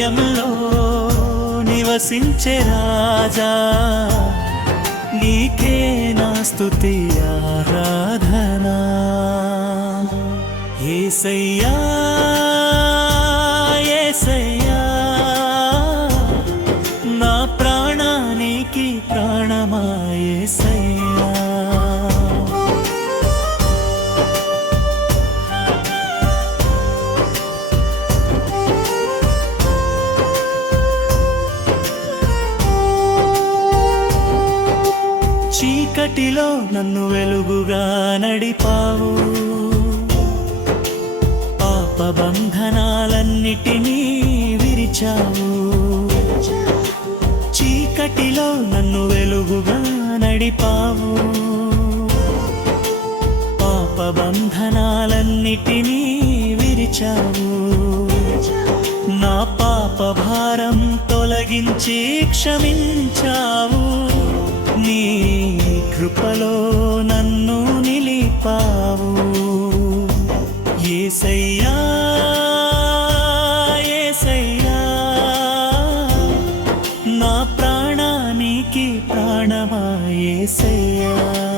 హృదయంలో నివసించే రాజా నీకే నా స్తుతి ఆరాధనా. ఏసయ్యా ఏసయ్యా. చీకటిలో నన్ను వెలుగుగా నడిపావు. పాపబంధనాలన్నిటినీ విరిచావు. చీకటిలో నన్ను వెలుగుగా నడిపావు. పాపబంధనాలన్నిటినీ విరిచావు. నా పాప భారం తొలగించి క్షమించావు. నీ కృపలో నన్ను నిలిపావు. ఏసయ్యా ఏసయ్యా నా ప్రాణానికి ప్రాణమా ఏసయ్యా.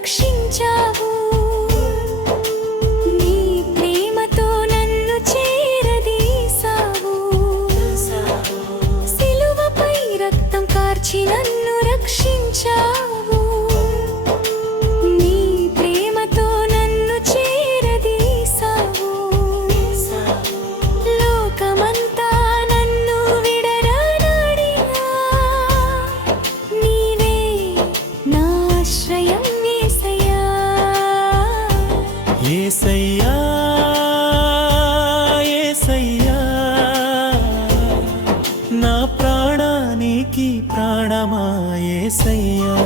రక్షించావు. నీ ప్రేమతో నన్ను చేరదీసావు సిలువపై రక్తం కార్చి నన్ను రక్షించావు. ఏసయ్యా ఏసయ్యా నా ప్రాణానికి ప్రాణమా ఏసయ్యా.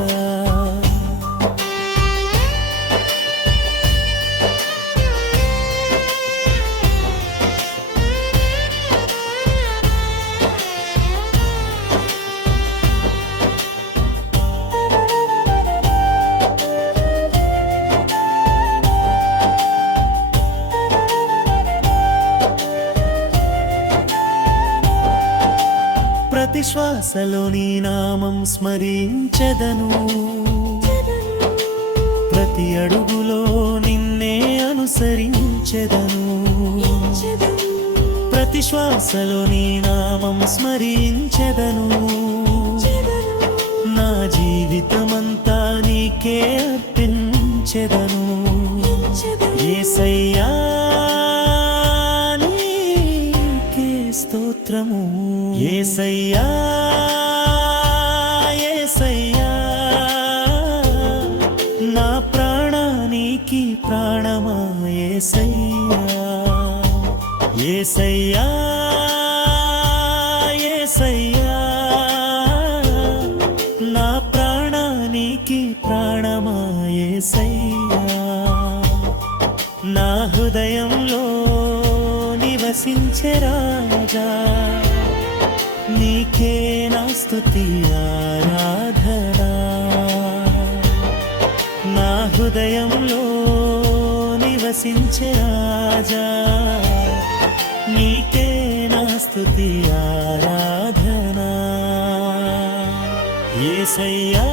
శ్వాసలో నీ నామం స్మరించెదను. ప్రతి అడుగులో నిన్నే అనుసరించెదను. ప్రతి శ్వాసలో నీ నామం స్మరించెదను. నా జీవితమంతా నీకే అర్పించెదను. ఏసయ్యా ఏసయ్యా నా ప్రాణానికి ప్రాణమా ఏసయ్యా? ఏసయ్యా ఏసయ్యా నా ప్రాణానికి ప్రాణమా ఏసయ్యా? నా హృదయంలో నివసించే రాజా నీకే నా స్తుతి ఆరాధనా? నా హృదయంలో నివసించే రాజా నీకే నా స్తుతి ఆరాధనా? ఏసయ్యా